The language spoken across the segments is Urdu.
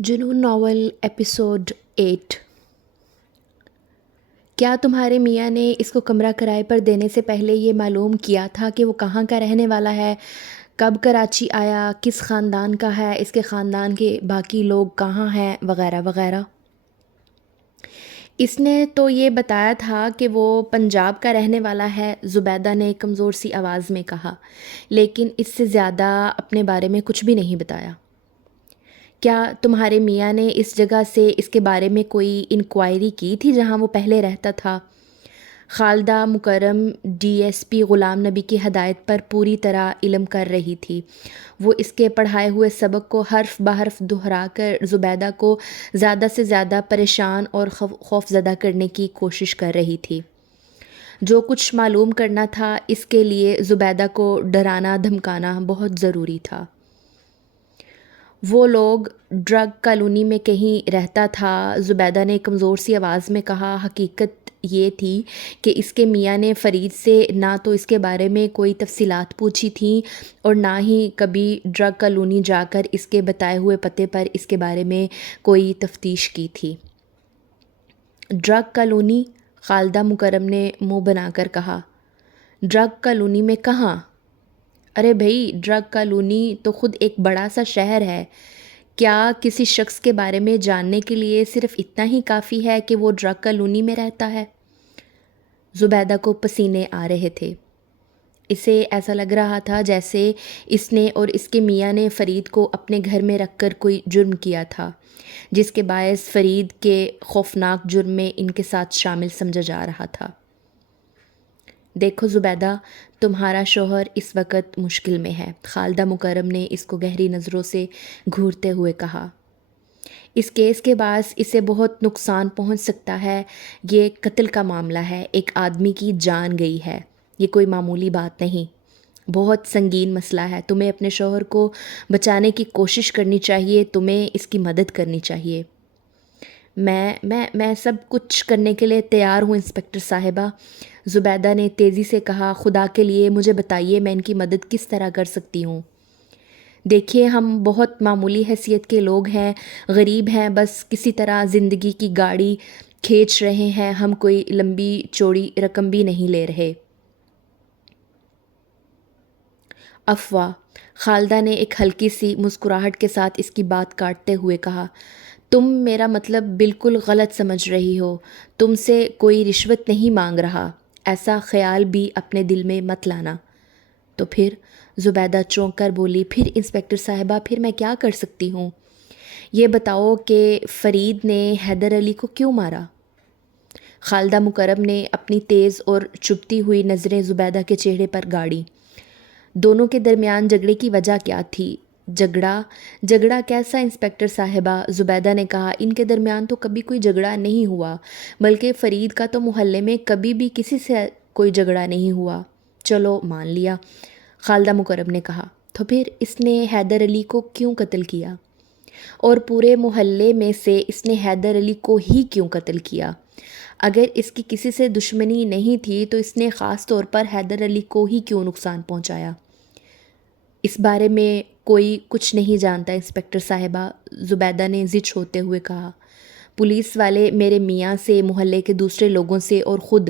جنون ناول ایپیسوڈ 8۔ کیا تمہارے میاں نے اس کو کمرہ کرائے پر دینے سے پہلے یہ معلوم کیا تھا کہ وہ کہاں کا رہنے والا ہے، کب کراچی آیا، کس خاندان کا ہے، اس کے خاندان کے باقی لوگ کہاں ہیں، وغیرہ وغیرہ؟ اس نے تو یہ بتایا تھا کہ وہ پنجاب کا رہنے والا ہے، زبیدہ نے کمزور سی آواز میں کہا، لیکن اس سے زیادہ اپنے بارے میں کچھ بھی نہیں بتایا۔ کیا تمہارے میاں نے اس جگہ سے اس کے بارے میں کوئی انکوائری کی تھی جہاں وہ پہلے رہتا تھا؟ خالدہ مکرم ڈی ایس پی غلام نبی کی ہدایت پر پوری طرح علم کر رہی تھی۔ وہ اس کے پڑھائے ہوئے سبق کو حرف بحرف دہرا کر زبیدہ کو زیادہ سے زیادہ پریشان اور خوفزدہ کرنے کی کوشش کر رہی تھی۔ جو کچھ معلوم کرنا تھا اس کے لیے زبیدہ کو ڈرانا دھمکانا بہت ضروری تھا۔ وہ لوگ ڈرگ کالونی میں کہیں رہتا تھا، زبیدہ نے کمزور سی آواز میں کہا۔ حقیقت یہ تھی کہ اس کے میاں نے فرید سے نہ تو اس کے بارے میں کوئی تفصیلات پوچھی تھیں اور نہ ہی کبھی ڈرگ کالونی جا کر اس کے بتائے ہوئے پتے پر اس کے بارے میں کوئی تفتیش کی تھی۔ Drug colony? خالدہ مکرم نے منہ بنا کر کہا۔ ڈرگ کالونی میں کہاں؟ ارے بھئی، ڈرگ کالونی تو خود ایک بڑا سا شہر ہے۔ کیا کسی شخص کے بارے میں جاننے کے لیے صرف اتنا ہی کافی ہے کہ وہ ڈرگ کالونی میں رہتا ہے؟ زبیدہ کو پسینے آ رہے تھے۔ اسے ایسا لگ رہا تھا جیسے اس نے اور اس کے میاں نے فرید کو اپنے گھر میں رکھ کر کوئی جرم کیا تھا، جس کے باعث فرید کے خوفناک جرم میں ان کے ساتھ شامل سمجھا جا رہا تھا۔ دیکھو زبیدہ، تمہارا شوہر اس وقت مشکل میں ہے، خالدہ مکرم نے اس کو گہری نظروں سے گھورتے ہوئے کہا۔ اس کیس کے باعث اسے بہت نقصان پہنچ سکتا ہے۔ یہ قتل کا معاملہ ہے، ایک آدمی کی جان گئی ہے، یہ کوئی معمولی بات نہیں، بہت سنگین مسئلہ ہے۔ تمہیں اپنے شوہر کو بچانے کی کوشش کرنی چاہیے، تمہیں اس کی مدد کرنی چاہیے۔ میں سب کچھ کرنے کے لیے تیار ہوں انسپکٹر صاحبہ، زبیدہ نے تیزی سے کہا۔ خدا کے لیے مجھے بتائیے میں ان کی مدد کس طرح کر سکتی ہوں۔ دیکھیے، ہم بہت معمولی حیثیت کے لوگ ہیں، غریب ہیں، بس کسی طرح زندگی کی گاڑی کھینچ رہے ہیں، ہم کوئی لمبی چوڑی رقم بھی نہیں لے رہے۔ افواہ، خالدہ نے ایک ہلکی سی مسکراہٹ کے ساتھ اس کی بات کاٹتے ہوئے کہا۔ تم میرا مطلب بالکل غلط سمجھ رہی ہو، تم سے کوئی رشوت نہیں مانگ رہا، ایسا خیال بھی اپنے دل میں مت لانا۔ تو پھر؟ زبیدہ چونک کر بولی۔ پھر انسپکٹر صاحبہ، پھر میں کیا کر سکتی ہوں؟ یہ بتاؤ کہ فرید نے حیدر علی کو کیوں مارا؟ خالدہ مکرم نے اپنی تیز اور چبھتی ہوئی نظریں زبیدہ کے چہرے پر گاڑی۔ دونوں کے درمیان جھگڑے کی وجہ کیا تھی؟ جھگڑا کیسا انسپکٹر صاحبہ؟ زبیدہ نے کہا۔ ان کے درمیان تو کبھی کوئی جھگڑا نہیں ہوا، بلکہ فرید کا تو محلے میں کبھی بھی کسی سے کوئی جھگڑا نہیں ہوا۔ چلو مان لیا، خالدہ مکرم نے کہا۔ تو پھر اس نے حیدر علی کو کیوں قتل کیا؟ اور پورے محلے میں سے اس نے حیدر علی کو ہی کیوں قتل کیا؟ اگر اس کی کسی سے دشمنی نہیں تھی تو اس نے خاص طور پر حیدر علی کو ہی کیوں نقصان پہنچایا؟ اس بارے میں کوئی کچھ نہیں جانتا انسپکٹر صاحبہ، زبیدہ نے ضد ہوتے ہوئے کہا۔ پولیس والے میرے میاں سے، محلے کے دوسرے لوگوں سے اور خود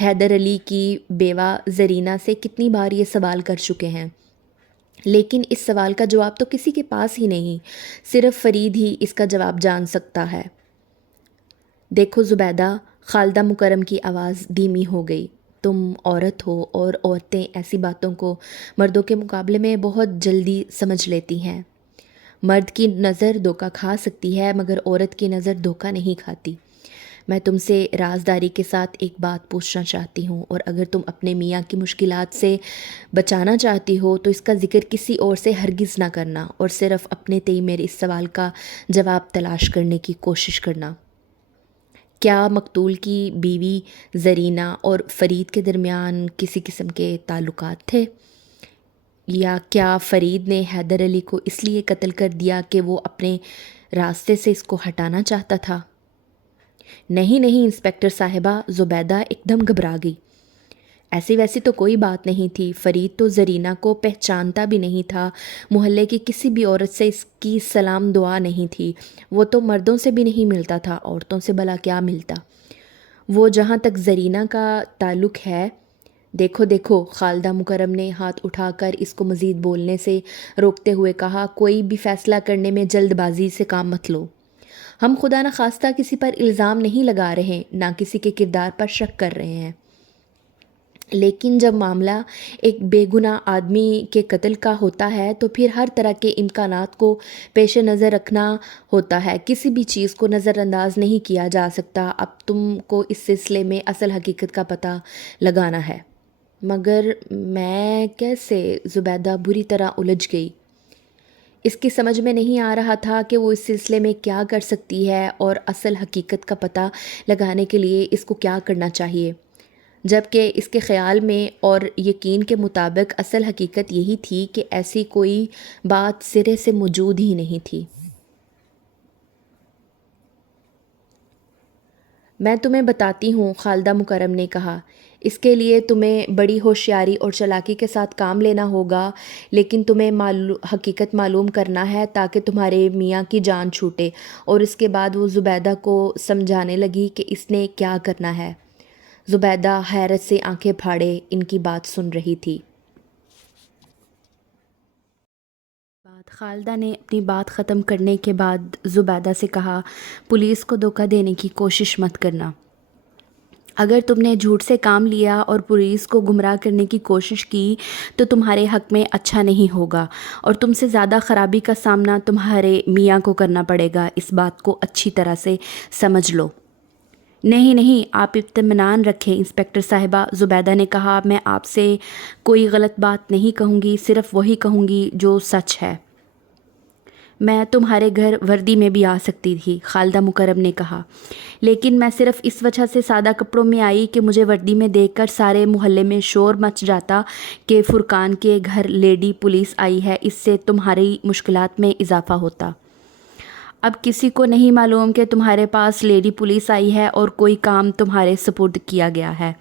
حیدر علی کی بیوہ زرینہ سے کتنی بار یہ سوال کر چکے ہیں، لیکن اس سوال کا جواب تو کسی کے پاس ہی نہیں، صرف فرید ہی اس کا جواب جان سکتا ہے۔ دیکھو زبیدہ، خالدہ مکرم کی آواز دھیمی ہو گئی، تم عورت ہو اور عورتیں ایسی باتوں کو مردوں کے مقابلے میں بہت جلدی سمجھ لیتی ہیں۔ مرد کی نظر دھوکہ کھا سکتی ہے مگر عورت کی نظر دھوکہ نہیں کھاتی۔ میں تم سے رازداری کے ساتھ ایک بات پوچھنا چاہتی ہوں، اور اگر تم اپنے میاں کی مشکلات سے بچانا چاہتی ہو تو اس کا ذکر کسی اور سے ہرگز نہ کرنا، اور صرف اپنے تئیں میرے اس سوال کا جواب تلاش کرنے کی کوشش کرنا۔ کیا مقتول کی بیوی زرینہ اور فرید کے درمیان کسی قسم کے تعلقات تھے؟ یا کیا فرید نے حیدر علی کو اس لیے قتل کر دیا کہ وہ اپنے راستے سے اس کو ہٹانا چاہتا تھا؟ نہیں انسپکٹر صاحبہ، زبیدہ ایک دم گھبرا گئی۔ ایسی ویسی تو کوئی بات نہیں تھی، فرید تو زرینہ کو پہچانتا بھی نہیں تھا، محلے کی کسی بھی عورت سے اس کی سلام دعا نہیں تھی، وہ تو مردوں سے بھی نہیں ملتا تھا، عورتوں سے بھلا کیا ملتا۔ وہ جہاں تک زرینہ کا تعلق ہے، دیکھو دیکھو، خالدہ مکرم نے ہاتھ اٹھا کر اس کو مزید بولنے سے روکتے ہوئے کہا، کوئی بھی فیصلہ کرنے میں جلد بازی سے کام مت لو۔ ہم خدا نخواستہ کسی پر الزام نہیں لگا رہے، نہ کسی کے کردار پر شک کر رہے ہیں، لیکن جب معاملہ ایک بے گناہ آدمی کے قتل کا ہوتا ہے تو پھر ہر طرح کے امکانات کو پیش نظر رکھنا ہوتا ہے، کسی بھی چیز کو نظر انداز نہیں کیا جا سکتا۔ اب تم کو اس سلسلے میں اصل حقیقت کا پتہ لگانا ہے۔ مگر میں کیسے؟ زبیدہ بری طرح الجھ گئی۔ اس کی سمجھ میں نہیں آ رہا تھا کہ وہ اس سلسلے میں کیا کر سکتی ہے اور اصل حقیقت کا پتہ لگانے کے لیے اس کو کیا کرنا چاہیے، جبکہ اس کے خیال میں اور یقین کے مطابق اصل حقیقت یہی تھی کہ ایسی کوئی بات سرے سے موجود ہی نہیں تھی۔ میں تمہیں بتاتی ہوں، خالدہ مکرم نے کہا، اس کے لیے تمہیں بڑی ہوشیاری اور چالاکی کے ساتھ کام لینا ہوگا، لیکن تمہیں حقیقت معلوم کرنا ہے تاکہ تمہارے میاں کی جان چھوٹے۔ اور اس کے بعد وہ زبیدہ کو سمجھانے لگی کہ اس نے کیا کرنا ہے۔ زبیدہ حیرت سے آنکھیں پھاڑے ان کی بات سن رہی تھی۔ خالدہ نے اپنی بات ختم کرنے کے بعد زبیدہ سے کہا، پولیس کو دھوکہ دینے کی کوشش مت کرنا۔ اگر تم نے جھوٹ سے کام لیا اور پولیس کو گمراہ کرنے کی کوشش کی تو تمہارے حق میں اچھا نہیں ہوگا، اور تم سے زیادہ خرابی کا سامنا تمہارے میاں کو کرنا پڑے گا، اس بات کو اچھی طرح سے سمجھ لو۔ نہیں نہیں، آپ اطمینان رکھیں انسپکٹر صاحبہ، زبیدہ نے کہا، میں آپ سے کوئی غلط بات نہیں کہوں گی، صرف وہی کہوں گی جو سچ ہے۔ میں تمہارے گھر وردی میں بھی آ سکتی تھی، خالدہ مکرم نے کہا، لیکن میں صرف اس وجہ سے سادہ کپڑوں میں آئی کہ مجھے وردی میں دیکھ کر سارے محلے میں شور مچ جاتا کہ فرقان کے گھر لیڈی پولیس آئی ہے، اس سے تمہاری مشکلات میں اضافہ ہوتا۔ اب کسی کو نہیں معلوم کہ تمہارے پاس لیڈی پولیس آئی ہے اور کوئی کام تمہارے سپرد کیا گیا ہے۔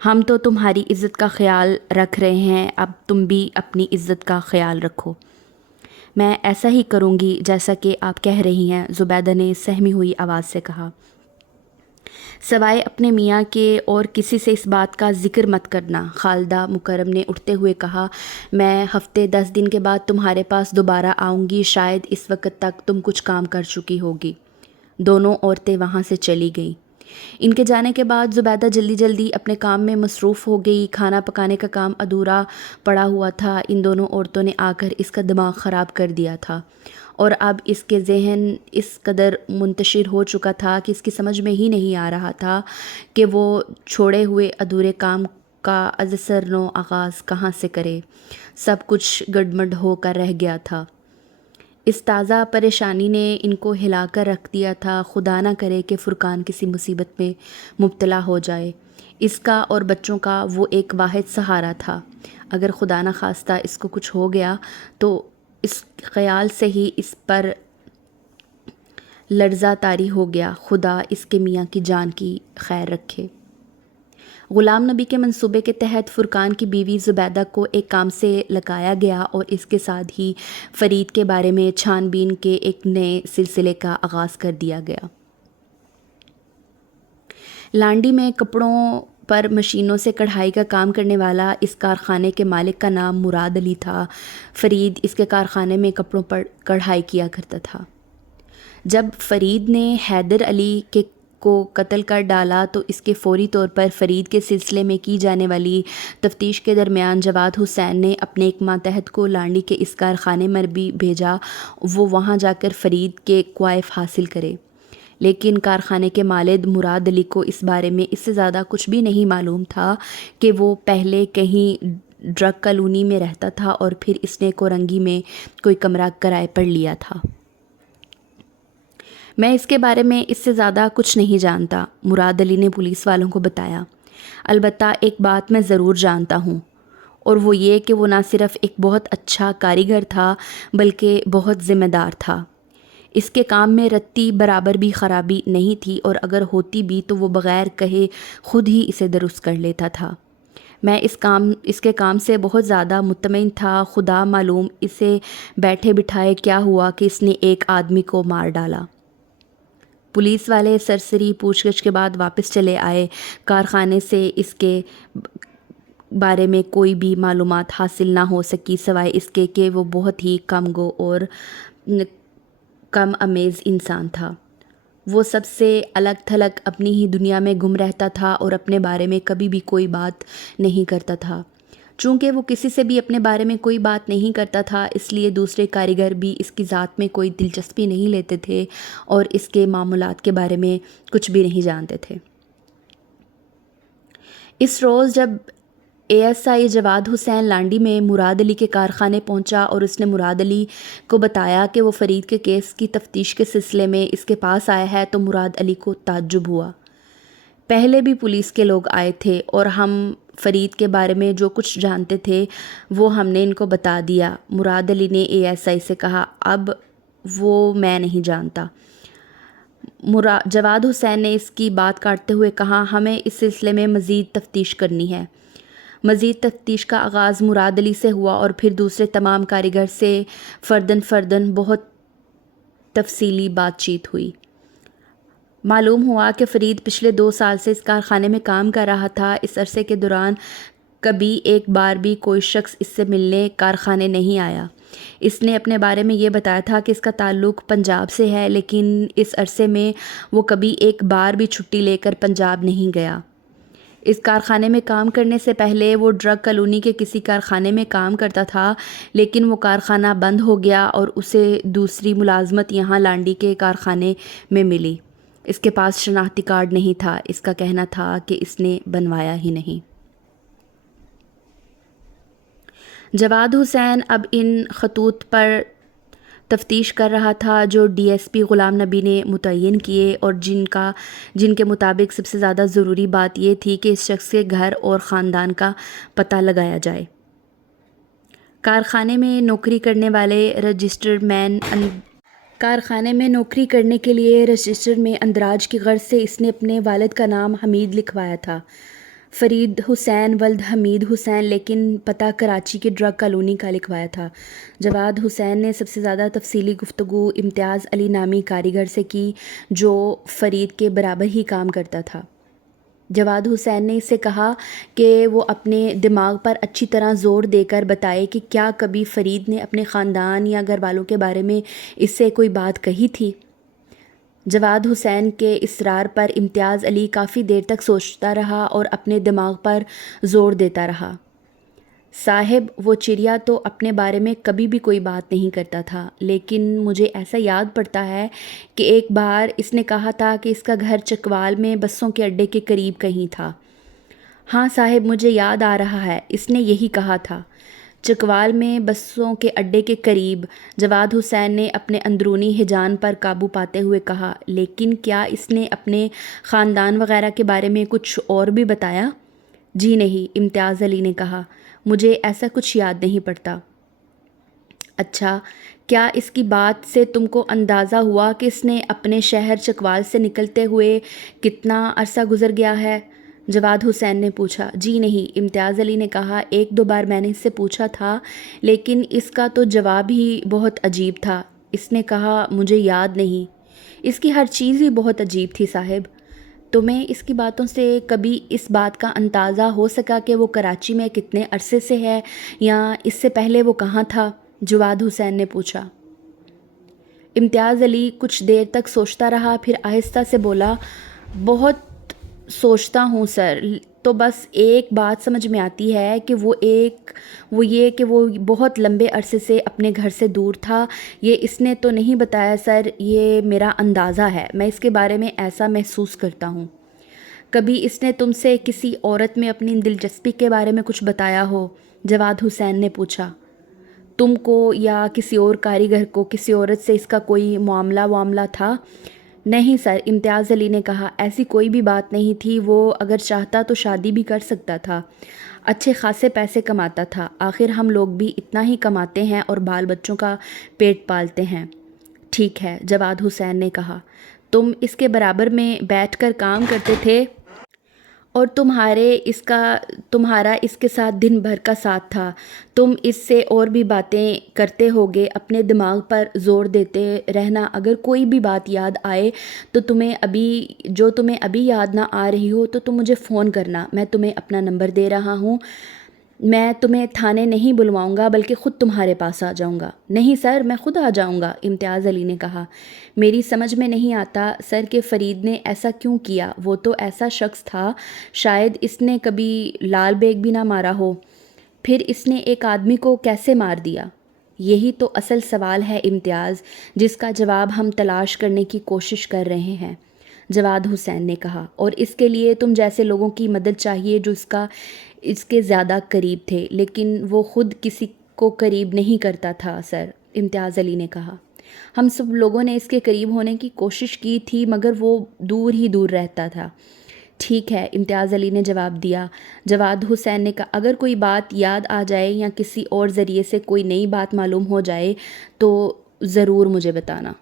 ہم تو تمہاری عزت کا خیال رکھ رہے ہیں، اب تم بھی اپنی عزت کا خیال رکھو۔ میں ایسا ہی کروں گی جیسا کہ آپ کہہ رہی ہیں، زبیدہ نے سہمی ہوئی آواز سے کہا۔ سوائے اپنے میاں کے اور کسی سے اس بات کا ذکر مت کرنا، خالدہ مکرم نے اٹھتے ہوئے کہا، میں ہفتے 10 دن کے بعد تمہارے پاس دوبارہ آؤں گی، شاید اس وقت تک تم کچھ کام کر چکی ہوگی۔ دونوں عورتیں وہاں سے چلی گئیں۔ ان کے جانے کے بعد زبیدہ جلدی جلدی اپنے کام میں مصروف ہو گئی، کھانا پکانے کا کام ادھورا پڑا ہوا تھا، ان دونوں عورتوں نے آ کر اس کا دماغ خراب کر دیا تھا، اور اب اس کے ذہن اس قدر منتشر ہو چکا تھا کہ اس کی سمجھ میں ہی نہیں آ رہا تھا کہ وہ چھوڑے ہوئے ادھورے کام کا از سر نو آغاز کہاں سے کرے۔ سب کچھ گڈمڈ ہو کر رہ گیا تھا۔ اس تازہ پریشانی نے ان کو ہلا کر رکھ دیا تھا، خدا نہ کرے کہ فرقان کسی مصیبت میں مبتلا ہو جائے۔ اس کا اور بچوں کا وہ ایک واحد سہارا تھا، اگر خدا نہ خواستہ اس کو کچھ ہو گیا تو اس خیال سے ہی اس پر لرزہ طاری ہو گیا، خدا اس کے میاں کی جان کی خیر رکھے۔ غلام نبی کے منصوبے کے تحت فرقان کی بیوی زبیدہ کو ایک کام سے لگایا گیا اور اس کے ساتھ ہی فرید کے بارے میں چھان بین کے ایک نئے سلسلے کا آغاز کر دیا گیا۔ لانڈی میں کپڑوں پر مشینوں سے کڑھائی کا کام کرنے والا اس کارخانے کے مالک کا نام مراد علی تھا۔ فرید اس کے کارخانے میں کپڑوں پر کڑھائی کیا کرتا تھا۔ جب فرید نے حیدر علی کو قتل کر ڈالا تو اس کے فوری طور پر فرید کے سلسلے میں کی جانے والی تفتیش کے درمیان جواد حسین نے اپنے ایک ماتحت کو لانڈی کے اس کارخانے میں بھی بھیجا، وہ وہاں جا کر فرید کے کوائف حاصل کرے، لیکن کارخانے کے مالک مراد علی کو اس بارے میں اس سے زیادہ کچھ بھی نہیں معلوم تھا کہ وہ پہلے کہیں ڈرگ کالونی میں رہتا تھا اور پھر اس نے کورنگی میں کوئی کمرہ کرائے پر لیا تھا۔ میں اس کے بارے میں اس سے زیادہ کچھ نہیں جانتا، مراد علی نے پولیس والوں کو بتایا، البتہ ایک بات میں ضرور جانتا ہوں، اور وہ یہ کہ وہ نہ صرف ایک بہت اچھا کاریگر تھا بلکہ بہت ذمہ دار تھا۔ اس کے کام میں رتی برابر بھی خرابی نہیں تھی، اور اگر ہوتی بھی تو وہ بغیر کہے خود ہی اسے درست کر لیتا تھا۔ میں اس کے کام سے بہت زیادہ مطمئن تھا، خدا معلوم اسے بیٹھے بٹھائے کیا ہوا کہ اس نے ایک آدمی کو مار ڈالا۔ پولیس والے سرسری پوچھ گچھ کے بعد واپس چلے آئے۔ کارخانے سے اس کے بارے میں کوئی بھی معلومات حاصل نہ ہو سکی سوائے اس کے کہ وہ بہت ہی کم گو اور کم امیز انسان تھا۔ وہ سب سے الگ تھلگ اپنی ہی دنیا میں گم رہتا تھا اور اپنے بارے میں کبھی بھی کوئی بات نہیں کرتا تھا۔ چونکہ وہ کسی سے بھی اپنے بارے میں کوئی بات نہیں کرتا تھا، اس لیے دوسرے کاریگر بھی اس کی ذات میں کوئی دلچسپی نہیں لیتے تھے اور اس کے معمولات کے بارے میں کچھ بھی نہیں جانتے تھے۔ اس روز جب ASI جواد حسین لانڈی میں مراد علی کے کارخانے پہنچا اور اس نے مراد علی کو بتایا کہ وہ فرید کے کیس کی تفتیش کے سلسلے میں اس کے پاس آیا ہے تو مراد علی کو تعجب ہوا۔ پہلے بھی پولیس کے لوگ آئے تھے اور ہم فرید کے بارے میں جو کچھ جانتے تھے وہ ہم نے ان کو بتا دیا، مراد علی نے ASI سے کہا۔ اب وہ میں نہیں جانتا، جواد حسین نے اس کی بات کاٹتے ہوئے کہا۔ ہمیں اس سلسلے میں مزید تفتیش کرنی ہے۔ مزید تفتیش کا آغاز مراد علی سے ہوا اور پھر دوسرے تمام کاریگر سے فرداً بہت تفصیلی بات چیت ہوئی۔ معلوم ہوا کہ فرید پچھلے 2 سال سے اس کارخانے میں کام کر رہا تھا۔ اس عرصے کے دوران کبھی ایک بار بھی کوئی شخص اس سے ملنے کارخانے نہیں آیا۔ اس نے اپنے بارے میں یہ بتایا تھا کہ اس کا تعلق پنجاب سے ہے، لیکن اس عرصے میں وہ کبھی ایک بار بھی چھٹی لے کر پنجاب نہیں گیا۔ اس کارخانے میں کام کرنے سے پہلے وہ ڈرگ کالونی کے کسی کارخانے میں کام کرتا تھا، لیکن وہ کارخانہ بند ہو گیا اور اسے دوسری ملازمت یہاں لانڈی کے کارخانے میں ملی۔ اس کے پاس شناختی کارڈ نہیں تھا۔ اس کا کہنا تھا کہ اس نے بنوایا ہی نہیں۔ جواد حسین اب ان خطوط پر تفتیش کر رہا تھا جو DSP غلام نبی نے متعین کیے اور جن کے مطابق سب سے زیادہ ضروری بات یہ تھی کہ اس شخص کے گھر اور خاندان کا پتہ لگایا جائے۔ کارخانے میں نوکری کرنے کے لیے رجسٹر میں اندراج کی غرض سے اس نے اپنے والد کا نام حمید لکھوایا تھا، فرید حسین ولد حمید حسین، لیکن پتہ کراچی کی ڈرگ کالونی کا لکھوایا تھا۔ جواد حسین نے سب سے زیادہ تفصیلی گفتگو امتیاز علی نامی کاریگر سے کی جو فرید کے برابر ہی کام کرتا تھا۔ جواد حسین نے اس سے کہا کہ وہ اپنے دماغ پر اچھی طرح زور دے کر بتائے کہ کیا کبھی فرید نے اپنے خاندان یا گھر والوں کے بارے میں اس سے کوئی بات کہی تھی؟ جواد حسین کے اصرار پر امتیاز علی کافی دیر تک سوچتا رہا اور اپنے دماغ پر زور دیتا رہا۔ صاحب، وہ چڑیا تو اپنے بارے میں کبھی بھی کوئی بات نہیں کرتا تھا، لیکن مجھے ایسا یاد پڑتا ہے کہ ایک بار اس نے کہا تھا کہ اس کا گھر چکوال میں بسوں کے اڈے کے قریب کہیں تھا۔ ہاں صاحب، مجھے یاد آ رہا ہے، اس نے یہی کہا تھا، چکوال میں بسوں کے اڈے کے قریب۔ جواد حسین نے اپنے اندرونی ہیجان پر قابو پاتے ہوئے کہا، لیکن کیا اس نے اپنے خاندان وغیرہ کے بارے میں کچھ اور بھی بتایا؟ جی نہیں، امتیاز علی نے کہا، مجھے ایسا کچھ یاد نہیں پڑتا۔ اچھا، کیا اس کی بات سے تم کو اندازہ ہوا کہ اس نے اپنے شہر چکوال سے نکلتے ہوئے کتنا عرصہ گزر گیا ہے؟ جواد حسین نے پوچھا۔ جی نہیں، امتیاز علی نے کہا، 1-2 بار میں نے اس سے پوچھا تھا، لیکن اس کا تو جواب ہی بہت عجیب تھا۔ اس نے کہا، مجھے یاد نہیں۔ اس کی ہر چیز ہی بہت عجیب تھی صاحب۔ تمہیں اس کی باتوں سے کبھی اس بات کا اندازہ ہو سکا کہ وہ کراچی میں کتنے عرصے سے ہے یا اس سے پہلے وہ کہاں تھا؟ جواد حسین نے پوچھا۔ امتیاز علی کچھ دیر تک سوچتا رہا، پھر آہستہ سے بولا، بہت سوچتا ہوں سر، تو بس ایک بات سمجھ میں آتی ہے کہ وہ یہ کہ وہ بہت لمبے عرصے سے اپنے گھر سے دور تھا۔ یہ اس نے تو نہیں بتایا سر، یہ میرا اندازہ ہے، میں اس کے بارے میں ایسا محسوس کرتا ہوں۔ کبھی اس نے تم سے کسی عورت میں اپنی دلچسپی کے بارے میں کچھ بتایا ہو؟ جواد حسین نے پوچھا۔ تم کو یا کسی اور کاریگر کو کسی عورت سے اس کا کوئی معاملہ تھا؟ نہیں سر، امتیاز علی نے کہا، ایسی کوئی بھی بات نہیں تھی۔ وہ اگر چاہتا تو شادی بھی کر سکتا تھا، اچھے خاصے پیسے کماتا تھا، آخر ہم لوگ بھی اتنا ہی کماتے ہیں اور بال بچوں کا پیٹ پالتے ہیں۔ ٹھیک ہے، جواد حسین نے کہا، تم اس کے برابر میں بیٹھ کر کام کرتے تھے اور تمہارا اس کے ساتھ دن بھر کا ساتھ تھا۔ تم اس سے اور بھی باتیں کرتے ہوگے، اپنے دماغ پر زور دیتے رہنا۔ اگر کوئی بھی بات یاد آئے تو تمہیں ابھی یاد نہ آ رہی ہو تو تم مجھے فون کرنا۔ میں تمہیں اپنا نمبر دے رہا ہوں۔ میں تمہیں تھانے نہیں بلواؤں گا بلکہ خود تمہارے پاس آ جاؤں گا۔ نہیں سر، میں خود آ جاؤں گا، امتیاز علی نے کہا۔ میری سمجھ میں نہیں آتا سر کہ فرید نے ایسا کیوں کیا۔ وہ تو ایسا شخص تھا، شاید اس نے کبھی لال بیگ بھی نہ مارا ہو، پھر اس نے ایک آدمی کو کیسے مار دیا؟ یہی تو اصل سوال ہے امتیاز، جس کا جواب ہم تلاش کرنے کی کوشش کر رہے ہیں، جواد حسین نے کہا۔ اور اس کے لیے تم جیسے لوگوں کی مدد چاہیے جو اس کے زیادہ قریب تھے، لیکن وہ خود کسی کو قریب نہیں کرتا تھا سر، امتیاز علی نے کہا۔ ہم سب لوگوں نے اس کے قریب ہونے کی کوشش کی تھی مگر وہ دور ہی دور رہتا تھا۔ ٹھیک ہے، امتیاز علی نے جواب دیا۔ جواد حسین نے کہا، اگر کوئی بات یاد آ جائے یا کسی اور ذریعے سے کوئی نئی بات معلوم ہو جائے تو ضرور مجھے بتانا۔